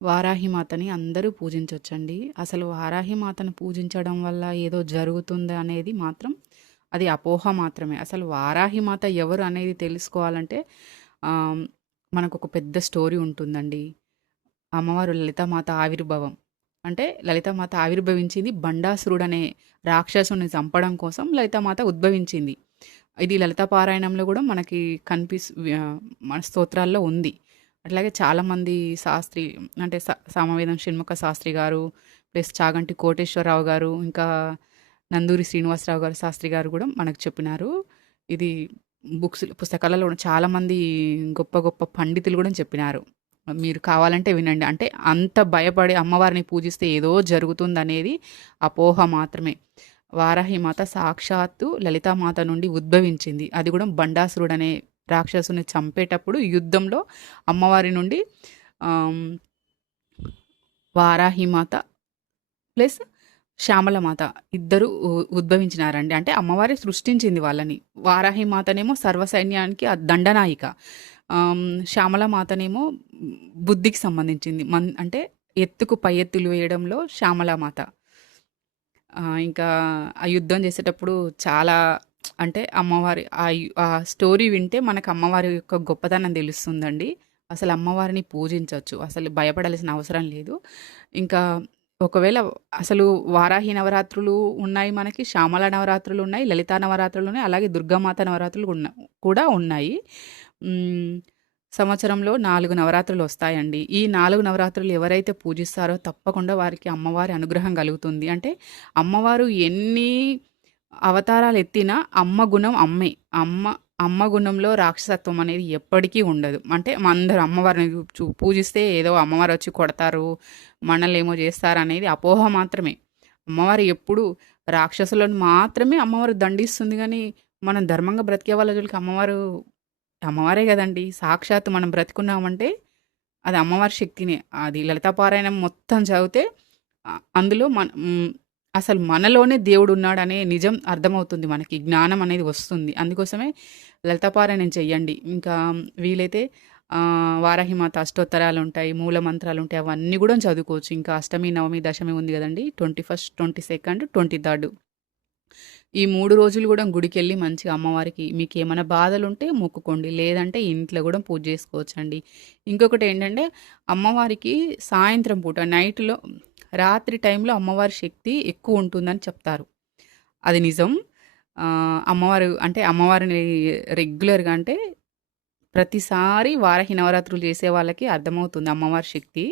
వారాహిమాతని అందరూ పూజించొచ్చండి. అసలు వారాహిమాతను పూజించడం వల్ల ఏదో జరుగుతుంది అనేది మాత్రం అది అపోహ మాత్రమే. అసలు వారాహిమాత ఎవరు అనేది తెలుసుకోవాలంటే ఆహ్, మనకొక పెద్ద స్టోరీ ఉంటుందండి. అమ్మవారు లలితామాత ఆవిర్భావం. అంటే లలితామాత ఆవిర్భవించింది బండాసురుడనే రాక్షసుడిని చంపడం కోసం లలితామాత ఉద్భవించింది. ఇది లలితా పారాయణంలో గూడా మనకి మన స్తోత్రాల్లో ఉంది. అట్లాగే చాలామంది శాస్త్రి అంటే సామవేదం షణ్ముఖ శాస్త్రి గారు, ప్లస్ చాగంటి కోటేశ్వరరావు గారు, ఇంకా నందూరి శ్రీనివాసరావు గారు శాస్త్రి గారు గూడా మనకు చెప్పినారు. ఇది పుస్తకాలలో కూడా చాలామంది గొప్ప గొప్ప పండితులు గూడా చెప్పినారు. మీరు కావాలంటే వినండి. అంటే అంత భయపడి అమ్మవారిని పూజిస్తే ఏదో జరుగుతుందనేది అపోహ మాత్రమే. వారాహిమాత సాక్షాత్తు లలితామాత నుండి ఉద్భవించింది. అది గూడా బండాసురుడనే రాక్షసుని చంపేటప్పుడు యుద్ధంలో అమ్మవారి నుండి ఆహ్, వారాహిమాత ప్లస్ శ్యామలమాత ఇద్దరు ఉద్భవించినారండి. అంటే అమ్మవారే సృష్టించింది వాళ్ళని. వారాహిమాతనేమో సర్వసైన్యానికి దండనాయిక. శ్యామలమాతనేమో బుద్ధికి సంబంధించింది. అంటే ఎత్తుకు పై ఎత్తులు వేయడంలో శ్యామలమాత. ఇంకా ఆ యుద్ధం చేసేటప్పుడు చాలా అంటే అమ్మవారి ఆ స్టోరీ వింటే మనకు అమ్మవారి యొక్క గొప్పతనం తెలుస్తుందండి. అసలు అమ్మవారిని పూజించొచ్చు. అసలు భయపడాల్సిన అవసరం లేదు. ఇంకా ఒకవేళ అసలు వారాహి నవరాత్రులు ఉన్నాయి మనకి, శ్యామల నవరాత్రులు ఉన్నాయి, లలితా నవరాత్రులు ఉన్నాయి, అలాగే దుర్గామాత నవరాత్రులు కూడా ఉన్నాయి. సంవత్సరంలో 4 నవరాత్రులు వస్తాయండి. ఈ 4 నవరాత్రులు ఎవరైతే పూజిస్తారో తప్పకుండా వారికి అమ్మవారి అనుగ్రహం కలుగుతుంది. అంటే అమ్మవారు ఎన్ని అవతారాలు ఎత్తినా అమ్మ గుణం అమ్మే. అమ్మ గుణంలో రాక్షసత్వం అనేది ఎప్పటికీ ఉండదు. అంటే అందరూ అమ్మవారిని పూజిస్తే ఏదో అమ్మవారు వచ్చి కొడతారు, మనల్నేమో చేస్తారనేది అపోహ మాత్రమే. అమ్మవారు ఎప్పుడు రాక్షసులను మాత్రమే అమ్మవారు దండిస్తుంది గానీ, మనం ధర్మంగా బ్రతికే వాళ్ళ జోలికి అమ్మవారే గదండీ! సాక్షాత్తు మనం బ్రతికున్నామంటే అది అమ్మవారి శక్తినే. అది లలితా పారాయణం మొత్తం చదివితే అందులో అసలు మనలోనే దేవుడున్నాడనే నిజం అర్థమవుతుంది మనకి. జ్ఞానం అనేది వస్తుంది. అందుకోసమే లలితా పారాయణం చెయ్యండి. ఇంకా వీలైతే వారాహిమాత అష్టోత్తరాలుంటాయి, మూల మంత్రాలుంటాయి. అవన్నీ గూడా చదువుకోవచ్చు. ఇంకా అష్టమి, నవమి, దశమి ఉంది గదండీ! 21, 22, 23 ఈ 3 రోజులు గూడా గుడికెళ్ళి మంచిగా అమ్మవారికి మీకేమైనా బాధలుంటే మొక్కుకోండి. లేదంటే ఇంట్లో గూడా పూజ చేసుకోవచ్చండి. ఇంకొకటేంటంటే అమ్మవారికి సాయంత్రం పూట రాత్రి టైంలో అమ్మవారి శక్తి ఎక్కువుంటుందని చెప్తారు. అది నిజం. అమ్మవారిని రెగ్యులర్‌గా అంటే ప్రతిసారి వారాహి నవరాత్రులు చేసే వాళ్ళకి అర్థమవుతుంది అమ్మవారి శక్తి.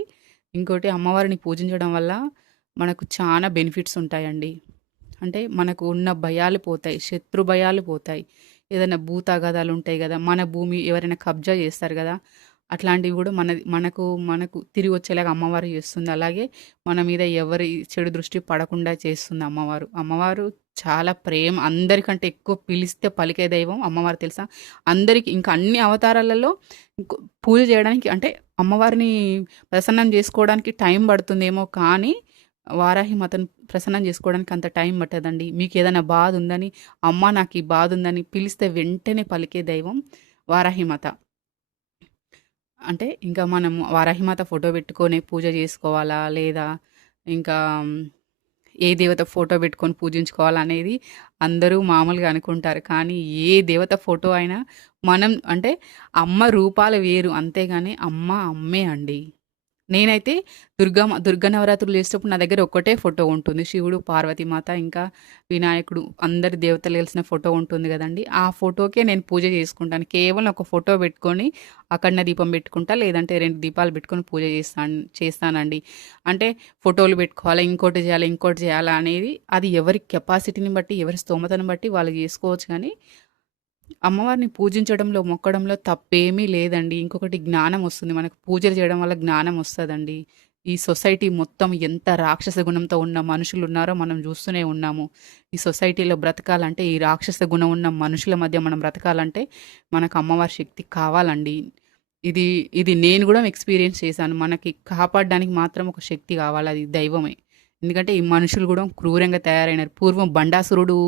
ఇంకోటి అమ్మవారిని పూజించడం వల్ల మనకు చాలా బెనిఫిట్స్ ఉంటాయండి. అంటే మనకు ఉన్న భయాలు పోతాయి. శత్రు భయాలు పోతాయి. ఏదైనా భూతగాదాలు ఉంటాయి గదా! మన భూమి ఎవరైనా కబ్జా చేస్తారు గదా! అట్లాంటివి గూడా మనకు తిరిగి వచ్చేలాగా అమ్మవారు చేస్తుంది. అలాగే మన మీద ఎవరి చెడు దృష్టి పడకుండా చేస్తుంది అమ్మవారు. అమ్మవారు చాలా అందరికంటే ఎక్కువ పిలిస్తే పలికే దైవం అమ్మవారు తెలుసా? అందరికి ఇంకా అన్ని అవతారాలలో పూజ చేయడానికి అంటే అమ్మవారిని ప్రసన్నం చేసుకోవడానికి టైం పడుతుందేమో కానీ వారాహి మాతను ప్రసన్నం చేసుకోవడానికి అంత టైం పట్టదండి. మీకేదైనా బాధ ఉందని, అమ్మ నాకు ఈ బాధ ఉందని పిలిస్తే వెంటనే పలికే దైవం వారాహిమాత. అంటే ఇంకా మనం వారాహిమాత ఫోటో పెట్టుకొని పూజ చేసుకోవాలా? లేదా ఇంకా ఏ దేవత ఫోటో పెట్టుకొని పూజించుకోవాలా అనేది అందరూ మామూలుగా అనుకుంటారు. కానీ ఏ దేవత ఫోటో అయినా మనం అంటే అమ్మ రూపాలు వేరు అంతేగాని అమ్మ అమ్మే అండి. నేనైతే దుర్గా నవరాత్రులు చేసేటప్పుడు నా దగ్గర ఒక్కటే ఫోటో ఉంటుంది. శివుడు, పార్వతీమాత ఇంకా వినాయకుడు అందరి దేవతలు కలిసిన ఫోటో ఉంటుంది గదండీ! ఆ ఫోటోకే నేను పూజ చేసుకుంటాను. కేవలం ఒక ఫోటో పెట్టుకొని అఖండ దీపం పెట్టుకుంటా. లేదంటే 2 దీపాలు పెట్టుకొని పూజ చేస్తానండి. అంటే ఫోటోలు పెట్టుకోవాలా, ఇంకోటి చేయాలా అనేది అది ఎవరి కెపాసిటీని బట్టి, ఎవరి స్తోమతను బట్టి వాళ్ళు చేసుకోవచ్చు గానీ అమ్మవారిని పూజించడంలో, మొక్కడంలో తప్పేమీ లేదండి. ఇంకొకటి జ్ఞానం వస్తుంది. మనకు పూజలు చేయడం వల్ల జ్ఞానం వస్తదండి. ఈ సొసైటీ మొత్తం ఎంత రాక్షస గుణంతో ఉన్న మనుషులున్నారో మనం జూస్తూనే ఉన్నాము. ఈ సొసైటీలో బ్రతకాలంటే, ఈ రాక్షస గుణం ఉన్న మనుషుల మధ్య మనం బ్రతకాలంటే, మనకు అమ్మవారి శక్తి కావాలండి. ఇది ఇది నేను గూడా ఎక్స్‌పీరియన్స్ చేశాను. మనకి కాపాడడానికి మాత్రం ఒక శక్తి కావాలి. అది దైవమే. ఎందుకంటే ఈ మనుషులు కూడా క్రూరంగా తయారైనారు. పూర్వం బండాసురుడు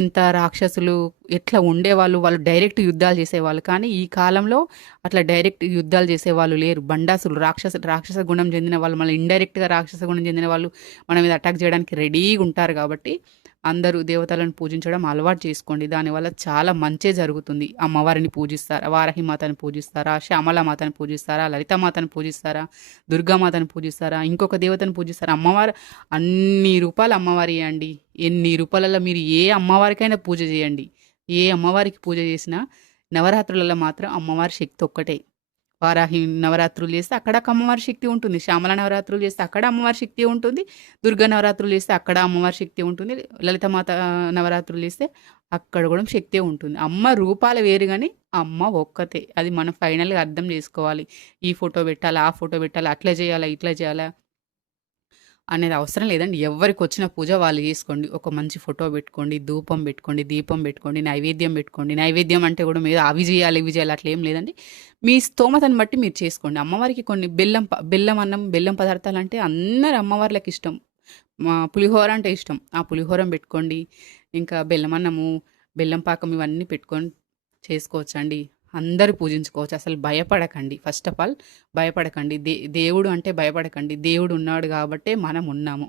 ఎంత రాక్షసులు ఎట్లా ఉండేవాళ్ళు, వాళ్ళు డైరెక్ట్ యుద్ధాలు చేసేవాళ్ళు. కానీ ఈ కాలంలో అట్లా డైరెక్ట్ యుద్ధాలు చేసేవాళ్ళు లేరు. బండాసురులు రాక్షస గుణం చెందిన వాళ్ళు, మళ్ళీ ఇండైరెక్ట్గా రాక్షస గుణం చెందిన వాళ్ళు మన మీద అటాక్ చేయడానికి రెడీగా ఉంటారు. కాబట్టి అందరూ దేవతలను పూజించడం అలవాటు చేసుకోండి. దానివల్ల చాలా మంచే జరుగుతుంది. అమ్మవారిని పూజిస్తారా, వారాహిమాతను పూజిస్తారా, శ్యామలామాతను పూజిస్తారా, లలితామాతను పూజిస్తారా, దుర్గామాతను పూజిస్తారా, ఇంకొక దేవతను పూజిస్తారా, అమ్మవారు అన్ని రూపాయలు అమ్మవారి అండి. ఎన్ని రూపాయలలో మీరు ఏ అమ్మవారికైనా పూజ చేయండి. ఏ అమ్మవారికి పూజ చేసినా నవరాత్రులలో మాత్రం అమ్మవారి శక్తి ఒక్కటే. వారాహి నవరాత్రులు చేస్తే అక్కడ అమ్మవారి శక్తి ఉంటుంది. శ్యామల నవరాత్రులు చేస్తే అక్కడ అమ్మవారి శక్తి ఉంటుంది. దుర్గా నవరాత్రులు చేస్తే అక్కడ అమ్మవారి శక్తి ఉంటుంది. లలితమాత నవరాత్రులు చేస్తే అక్కడ కూడా శక్తే ఉంటుంది. అమ్మ రూపాలు వేరు కానీ అమ్మ ఒక్కతే. అది మనం ఫైనల్గా అర్థం చేసుకోవాలి. ఈ ఫోటో పెట్టాలా, ఆ ఫోటో పెట్టాలా, అట్లా చేయాలా, ఇట్లా చేయాలా అనేది అవసరం లేదండి. ఎవరికి వచ్చిన పూజ వాళ్ళు చేసుకోండి. ఒక మంచి ఫోటో పెట్టుకోండి, ధూపం పెట్టుకోండి, దీపం పెట్టుకోండి, నైవేద్యం పెట్టుకోండి. నైవేద్యం అంటే కూడా మీరు అవి చేయాలి, ఇవి చేయాలి అట్లా ఏం లేదండి. మీ స్తోమతను బట్టి మీరు చేసుకోండి. అమ్మవారికి కొన్ని బెల్లం అన్నం, బెల్లం పదార్థాలు అంటే అందరు అమ్మవార్లకు ఇష్టం. పులిహోర అంటే ఇష్టం. ఆ పులిహోరం పెట్టుకోండి. ఇంకా బెల్లం అన్నము, బెల్లం పాకం ఇవన్నీ పెట్టుకొని చేసుకోవచ్చండి. అందరూ పూజించుకోవచ్చు. అసలు భయపడకండి. ఫస్ట్ ఆఫ్ ఆల్ భయపడకండి. దేవుడు అంటే భయపడకండి. దేవుడు ఉన్నాడు కాబట్టే మనం ఉన్నాము.